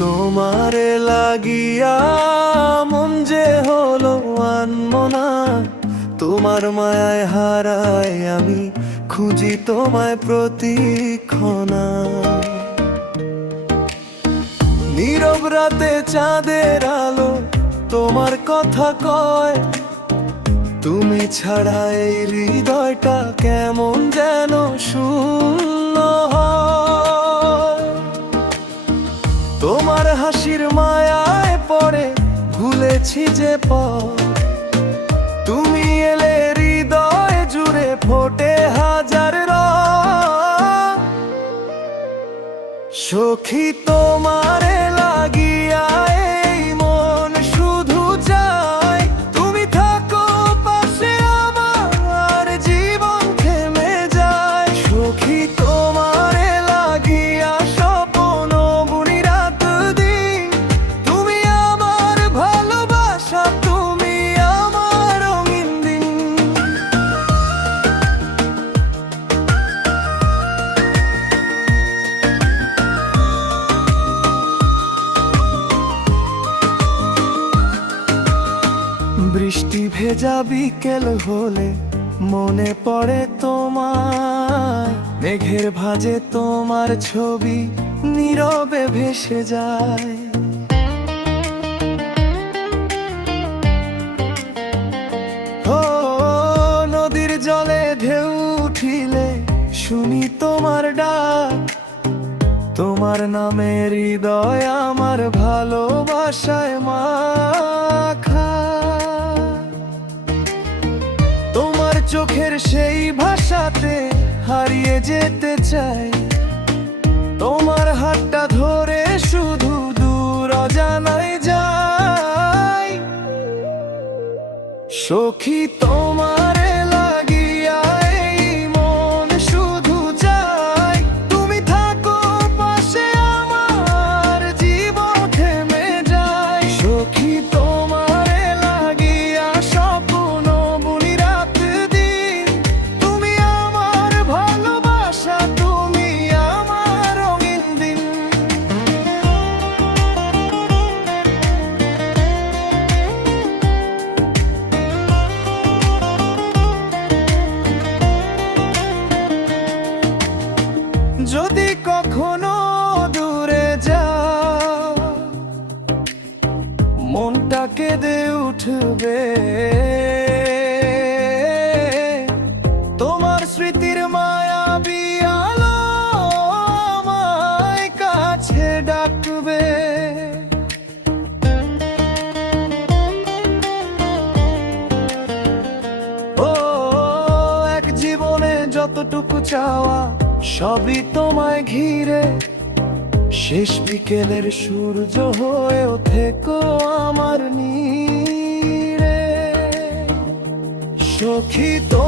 তোমারে লাগিয়া মন যে হলো আনমনা, তোমার মায়ায় হারাই আমি, খুঁজি তোমায় প্রতিক্ষণা। নীরব রাতে চাঁদের আলো তোমার কথা কয়, তুমি ছাড়া এই হৃদয়টা কেমন যেন শূন্য হয়। তোমার হাসির মায়ায় পড়ে ভুলেছি যে পথ, তুমি এলে হৃদয় জুড়ে ফোটে হাজার রং। সখী তোমারে লাগিয়া এই মন শুধু চায়, তুমি থাকো পাশে আমার জীবন থেমে যায়। সখী তোমারে লাগিয়া স্বপ্ন বুনি রাত দিন, তুমি আমার ভালোবাসা, তুমি আমার রঙিন দিন। বৃষ্টি ভেজা বিকেল হলে মনে পড়ে তোমার, মেঘের ভাঁজে তোমার ছবি নীরবে ভেসে যায়। ও নদীর জলে ঢেউ উঠিলে শুনি তোমার ডাক, তোমার নামে হৃদয় আমার ভালোবাসায় মাখা। তোমার চোখের সেই ভাষাতে হারিয়ে যেতে চাই, তোমার হাতটা ধরে শুধু দূর অজানায় যাই। সখী তোমারে লাগিয়া এই মন শুধু চাই, তুমি থাকো পাশে আমার জীবন থেমে যায়। সখী তোমারে লাগিয়া স্বপ্ন বুনি রাত দিন, তুমি আমার ভালোবাসা, তুমি আমার রঙিন দিন। যদি কখনো দূরে যাও, মনটা কেঁদে উঠবে, তোমার স্মৃতির মায়াবী আলো আমায় কাছে ডাকবে। ও এক জীবনে যতটুকু চাওয়া সবই তোমায় ঘিরে, শেষ বিকেলের সূর্য হয়েও থেকো আমার নীড়ে। সখী তো